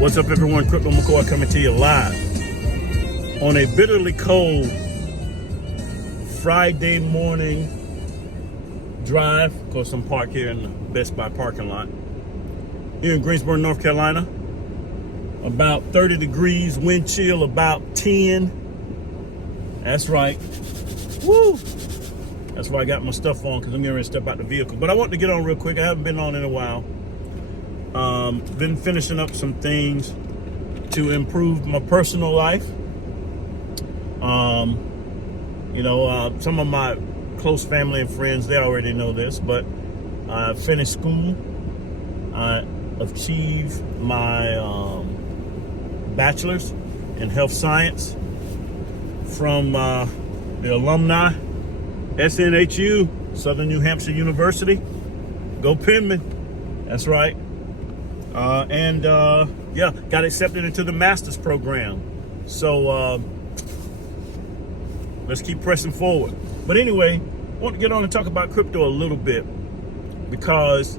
What's up, everyone? Crypto McCoy coming to you live on a bitterly cold Friday morning drive. Of course, I'm parked here in the Best Buy parking lot here in Greensboro, North Carolina. About 30 degrees, wind chill about 10. That's right. Woo! That's why I got my stuff on, because I'm getting ready to step out the vehicle. But I want to get on real quick. I haven't been on in a while. Been finishing up some things to improve my personal life. Some of my close family and friends, they already know this, but I finished school. I achieved my bachelor's in health science from the alumni, SNHU, Southern New Hampshire University. Go Penman. That's right. Got accepted into the master's program. So let's keep pressing forward. But anyway, I want to get on and talk about crypto a little bit, because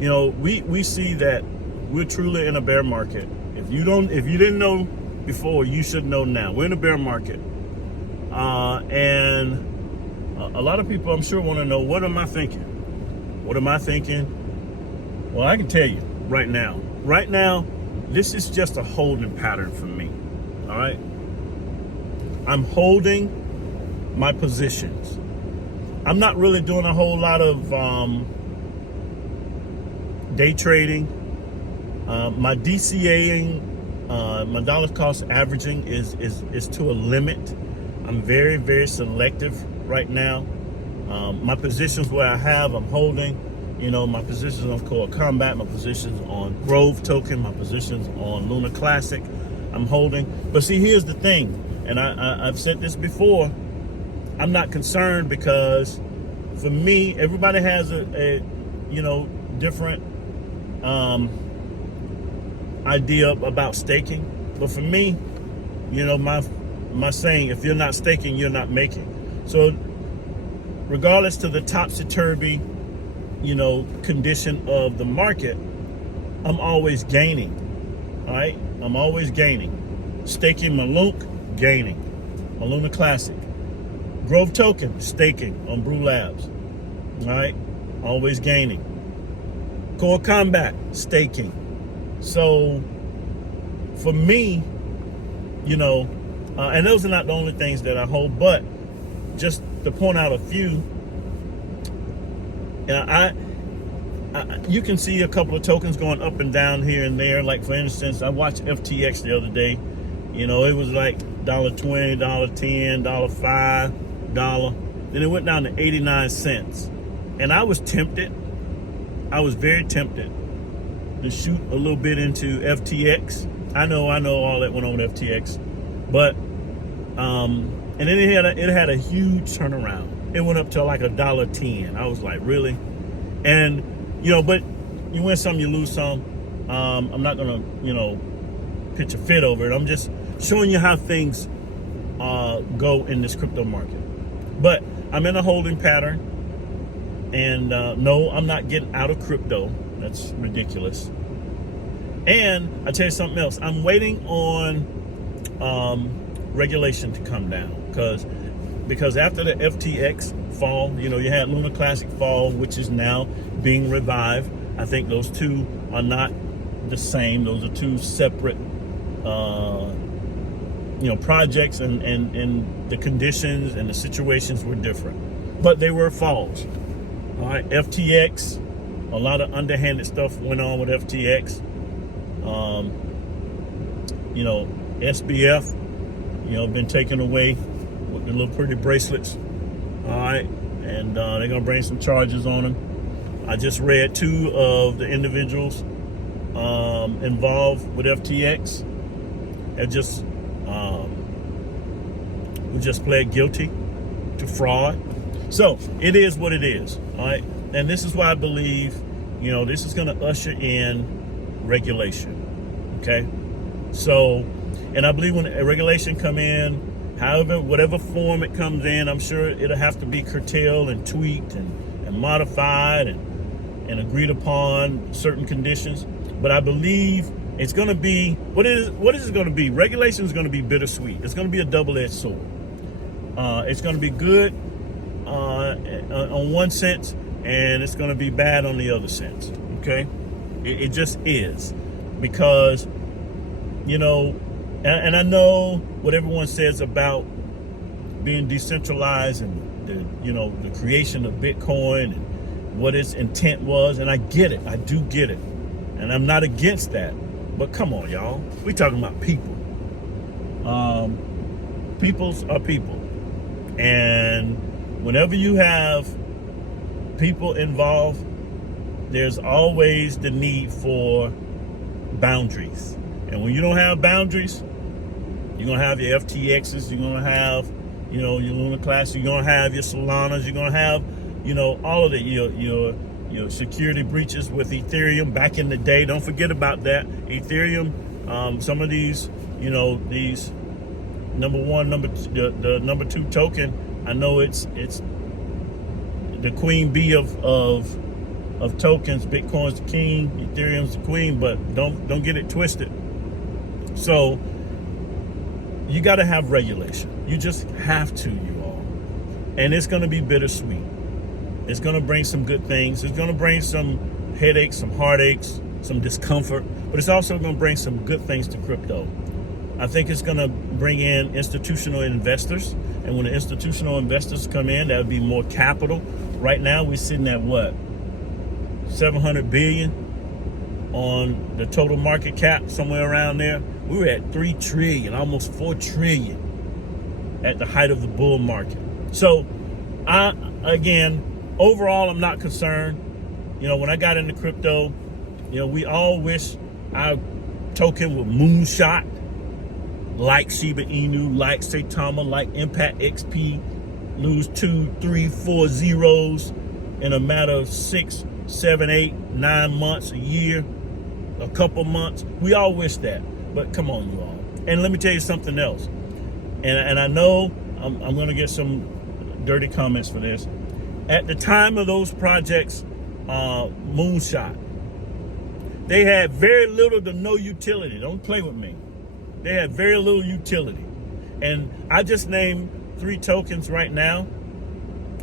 we see that we're truly in a bear market. If you didn't know before, you should know now. We're in a bear market, and a lot of people, I'm sure, want to know, what am I thinking? What am I thinking? Well, I can tell you right now. Right now, this is just a holding pattern for me. All right. I'm holding my positions. I'm not really doing a whole lot of day trading. My DCAing, my dollar cost averaging is to a limit. I'm very, very selective right now. My positions where I have, I'm holding. My positions on Core Combat, my positions on Grove Token, my positions on Luna Classic, I'm holding. But see, here's the thing, and I've said this before, I'm not concerned, because for me, everybody has a different idea about staking. But for me, my saying, if you're not staking, you're not making. So regardless to the topsy-turvy condition of the market, I'm always gaining. All right, I'm always gaining. Staking my Lunk, gaining. My Luna Classic. Grove Token, staking on Brewlabs. All right, always gaining. Core Combat, staking. So for me, and those are not the only things that I hold, but just to point out a few. You can see a couple of tokens going up and down here and there. Like, for instance, I watched FTX the other day. It was like $1.20, $1.10, $5. Then it went down to 89 cents. And I was tempted. I was very tempted to shoot a little bit into FTX. I know all that went on with FTX. But, and then it had a huge turnaround. It went up to like $1.10. I was like, really? And, but you win some, you lose some. I'm not going to, pitch a fit over it. I'm just showing you how things go in this crypto market. But I'm in a holding pattern. And no, I'm not getting out of crypto. That's ridiculous. And I tell you something else. I'm waiting on regulation to come down. Because after the FTX fall, you had Luna Classic fall, which is now being revived. I think those two are not the same. Those are two separate, projects, and the conditions and the situations were different. But they were falls. All right, FTX, a lot of underhanded stuff went on with FTX. SBF, been taken away with the little pretty bracelets. All right, and they're gonna bring some charges on them. I just read 2 of the individuals involved with FTX have just who just pled guilty to fraud. So it is what it is. All right, and this is why I believe this is going to usher in regulation. Okay, so, and I believe when a regulation come in, however, whatever form it comes in, I'm sure it'll have to be curtailed and tweaked and modified and agreed upon certain conditions. But I believe It's going to be, what is it going to be? Regulation is going to be bittersweet. It's going to be a double-edged sword. It's going to be good on one sense, and it's going to be bad on the other sense. Okay, it just is, because and I know what everyone says about being decentralized and the creation of Bitcoin and what its intent was, and I get it. I do get it, and I'm not against that. But come on, y'all. We talking about people. Peoples are people. And whenever you have people involved, there's always the need for boundaries. And when you don't have boundaries, you're going to have your FTXs, you're going to have, your Luna class, you're going to have your Solanas, you're going to have, all of it, your security breaches with Ethereum back in the day. Don't forget about that. Ethereum, some of these, these the number two token. I know it's the queen bee of tokens. Bitcoin's the king, Ethereum's the queen, but don't get it twisted. So you got to have regulation. You just have to, you all, and it's going to be bittersweet. It's going to bring some good things. It's going to bring some headaches, some heartaches, some discomfort, but it's also going to bring some good things to crypto. I think it's going to bring in institutional investors. And when the institutional investors come in, that would be more capital. Right now, we're sitting at what? 700 billion on the total market cap, somewhere around there. We were at 3 trillion, almost 4 trillion at the height of the bull market. So, overall, I'm not concerned. When I got into crypto, we all wish our token would moonshot like Shiba Inu, like Saitama, like Impact XP, lose 2, 3, 4 zeros in a matter of 6, 7, 8, 9 months, a year, a couple months. We all wish that, but come on, you all. And let me tell you something else. And I know I'm going to get some dirty comments for this. At the time of those projects, moonshot, they had very little to no utility. Don't play with me. They had very little utility. And I just named 3 tokens right now,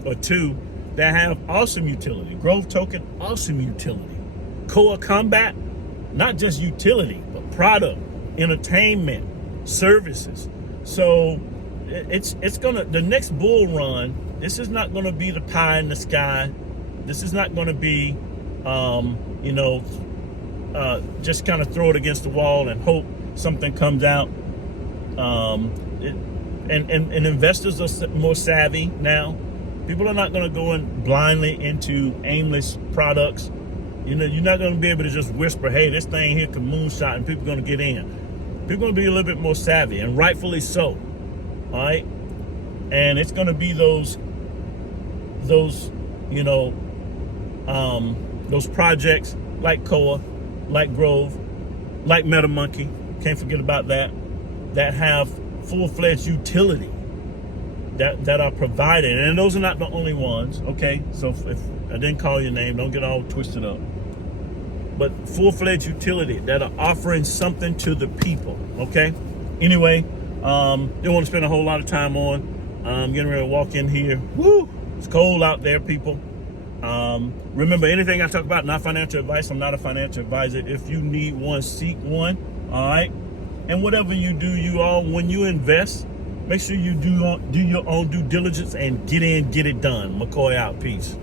or 2, that have awesome utility. Grove token, awesome utility. Koa Combat, not just utility, but product, entertainment, services. So it's gonna, the next bull run, this is not gonna be the pie in the sky. This is not gonna be, just kind of throw it against the wall and hope something comes out. And investors are more savvy now. People are not going to go in blindly into aimless products. You're not going to be able to just whisper, hey, this thing here can moonshot, and people are going to get in. People are going to be a little bit more savvy, and rightfully so. All right? And it's going to be those projects like Koa, like Grove, like MetaMonkey, can't forget about that have full-fledged utility that are provided. And those are not the only ones, okay? So if I didn't call your name, don't get all twisted up. But full-fledged utility that are offering something to the people, okay? Anyway, didn't want to spend a whole lot of time on. I'm getting ready to walk in here. Woo! It's cold out there, people. Remember, anything I talk about, not financial advice. I'm not a financial advisor. If you need one, seek one. All right. And whatever you do, when you invest, make sure you do your own due diligence and get it done. McCoy out. Peace.